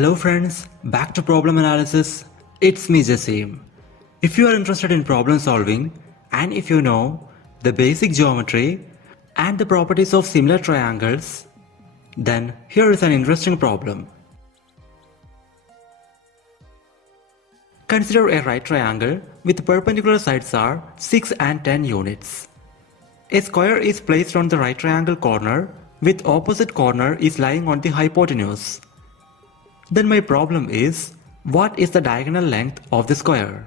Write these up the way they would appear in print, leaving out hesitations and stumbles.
Hello friends, back to problem analysis. It's me Jasim. If you are interested in problem solving and if you know the basic geometry and the properties of similar triangles, then here is an interesting problem. Consider a right triangle with perpendicular sides are 6 and 10 units. A square is placed on the right triangle corner with opposite corner is lying on the hypotenuse. Then my problem is, what is the diagonal length of the square?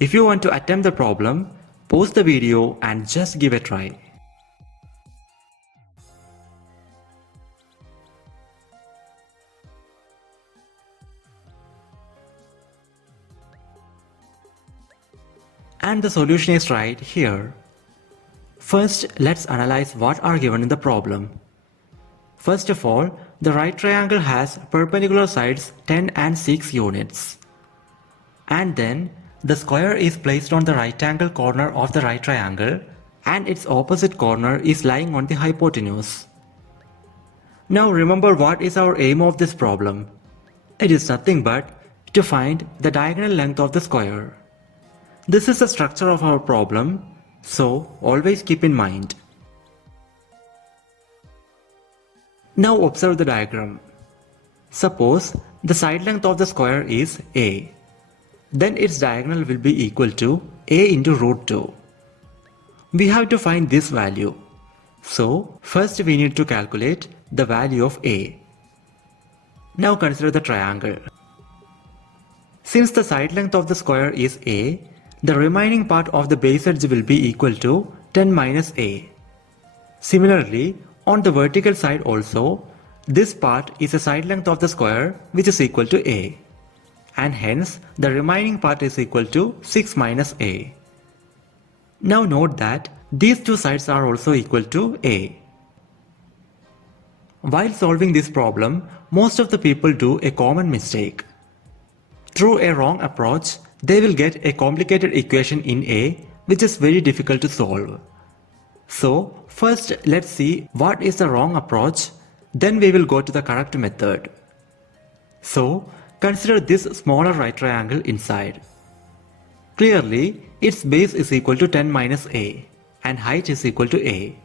If you want to attempt the problem, pause the video and just give a try. And the solution is right here. First, let's analyze what are given in the problem. First of all, the right triangle has perpendicular sides 10 and 6 units. And then, the square is placed on the right angle corner of the right triangle and its opposite corner is lying on the hypotenuse. Now remember what is our aim of this problem. It is nothing but to find the diagonal length of the square. This is the structure of our problem, so always keep in mind. Now observe the diagram. Suppose the side length of the square is a. Then its diagonal will be equal to a into root 2. We have to find this value. So first we need to calculate the value of a. Now consider the triangle. Since the side length of the square is a, the remaining part of the base edge will be equal to 10 minus a. Similarly, on the vertical side also, this part is the side length of the square which is equal to a. And hence, the remaining part is equal to 6 minus a. Now note that these two sides are also equal to a. While solving this problem, most of the people do a common mistake. Through a wrong approach, they will get a complicated equation in a which is very difficult to solve. So, first let's see what is the wrong approach, then we will go to the correct method. So, consider this smaller right triangle inside. Clearly, its base is equal to 10 minus a and height is equal to a.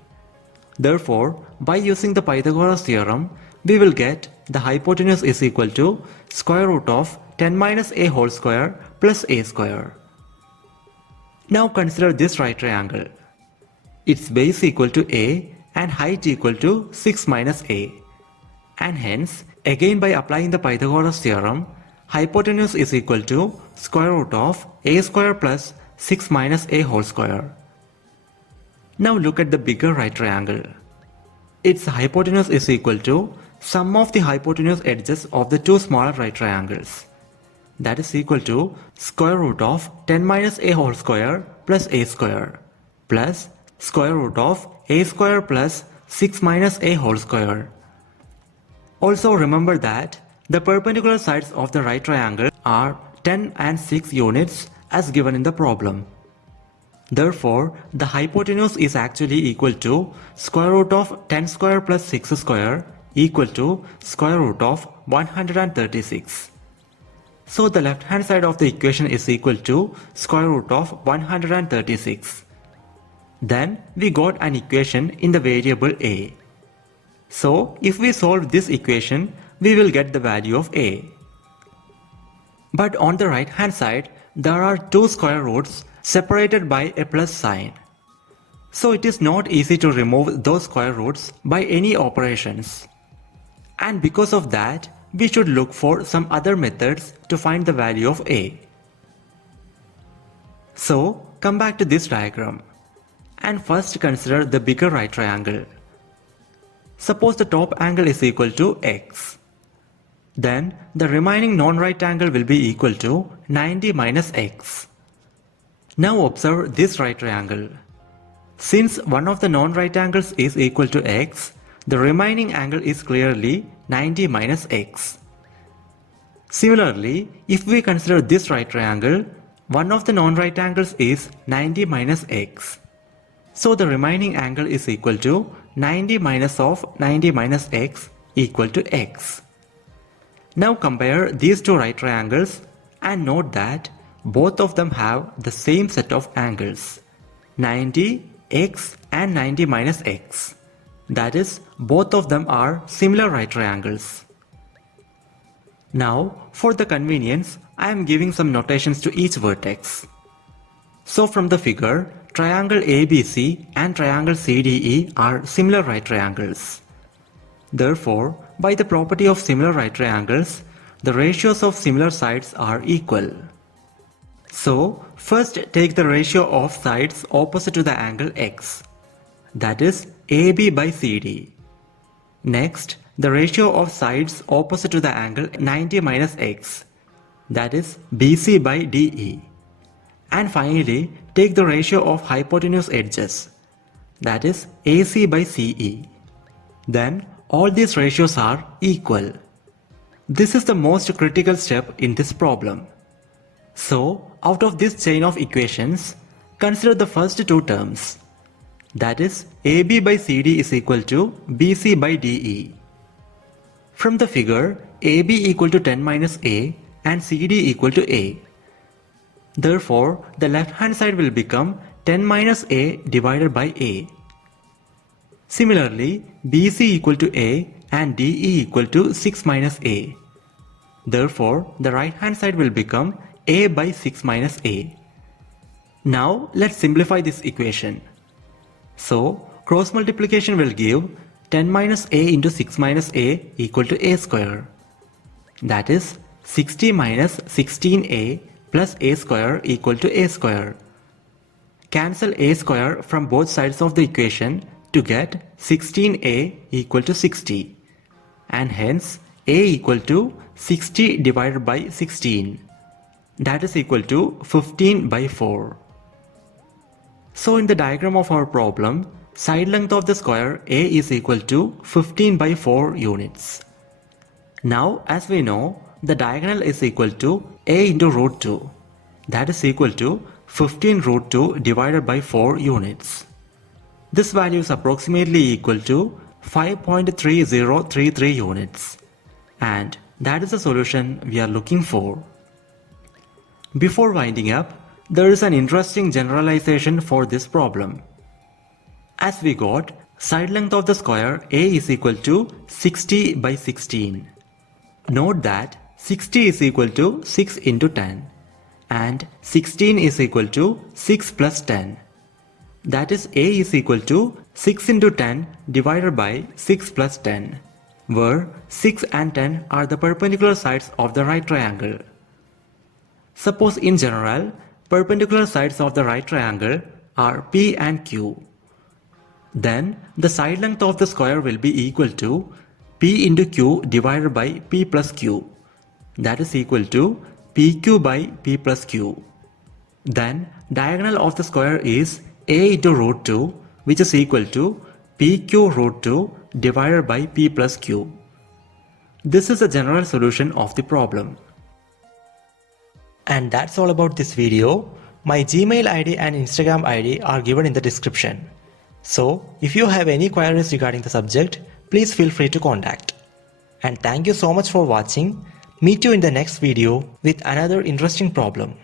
Therefore, by using the Pythagoras theorem, we will get the hypotenuse is equal to square root of 10 minus a whole square plus a square. Now consider this right triangle. Its base equal to a and height equal to 6 minus a. And hence, again by applying the Pythagoras theorem, hypotenuse is equal to square root of a square plus 6 minus a whole square. Now look at the bigger right triangle. Its hypotenuse is equal to sum of the hypotenuse edges of the two smaller right triangles. That is equal to square root of 10 minus a whole square plus a square plus square root of a square plus 6 minus a whole square. Also remember that the perpendicular sides of the right triangle are 10 and 6 units as given in the problem. Therefore, the hypotenuse is actually equal to square root of 10 square plus 6 square equal to square root of 136. So the left hand side of the equation is equal to square root of 136. Then we got an equation in the variable a. So if we solve this equation, we will get the value of a. But on the right hand side, there are two square roots separated by a plus sign. So it is not easy to remove those square roots by any operations. And because of that, we should look for some other methods to find the value of a. So come back to this diagram. And first consider the bigger right triangle. Suppose the top angle is equal to x. Then the remaining non-right angle will be equal to 90 minus x. Now observe this right triangle. Since one of the non-right angles is equal to x, the remaining angle is clearly 90 minus x. Similarly, if we consider this right triangle, one of the non-right angles is 90 minus x. So the remaining angle is equal to 90 minus of 90 minus x equal to x. Now compare these two right triangles and note that both of them have the same set of angles, 90, x and 90 minus x. That is, both of them are similar right triangles. Now, for the convenience, I am giving some notations to each vertex. So from the figure, triangle ABC and triangle CDE are similar right triangles. Therefore, by the property of similar right triangles, the ratios of similar sides are equal. So, first take the ratio of sides opposite to the angle x, that is AB by CD. Next, the ratio of sides opposite to the angle 90 minus x, that is BC by DE. And finally, take the ratio of hypotenuse edges, that is AC by CE. Then, all these ratios are equal. This is the most critical step in this problem. So, out of this chain of equations, consider the first two terms. That is, AB by CD is equal to BC by DE. From the figure, AB equal to 10 minus A and CD equal to A. Therefore, the left hand side will become 10 minus A divided by A. Similarly, BC equal to A and DE equal to 6 minus A. Therefore, the right hand side will become A by 6 minus A. Now, let's simplify this equation. So, cross multiplication will give 10 minus A into 6 minus A equal to A square. That is 60 minus 16A plus A square equal to A square. Cancel A square from both sides of the equation to get 16A equal to 60. And hence A equal to 60 divided by 16. That is equal to 15 by 4. So in the diagram of our problem, side length of the square A is equal to 15 by 4 units. Now as we know, the diagonal is equal to A into root 2. That is equal to 15 root 2 divided by 4 units. This value is approximately equal to 5.3033 units. And that is the solution we are looking for. Before winding up, there is an interesting generalization for this problem. As we got, side length of the square A is equal to 60 by 16. Note that 60 is equal to 6 into 10 and 16 is equal to 6 plus 10. That is A is equal to 6 into 10 divided by 6 plus 10, where 6 and 10 are the perpendicular sides of the right triangle. Suppose in general, perpendicular sides of the right triangle are P and Q. Then the side length of the square will be equal to P into Q divided by P plus Q. That is equal to PQ by P plus Q. Then diagonal of the square is A into root 2, which is equal to PQ root 2 divided by P plus Q. This is a general solution of the problem. And that's all about this video. My Gmail ID and Instagram ID are given in the description. So, if you have any queries regarding the subject, please feel free to contact. And thank you so much for watching. Meet you in the next video with another interesting problem.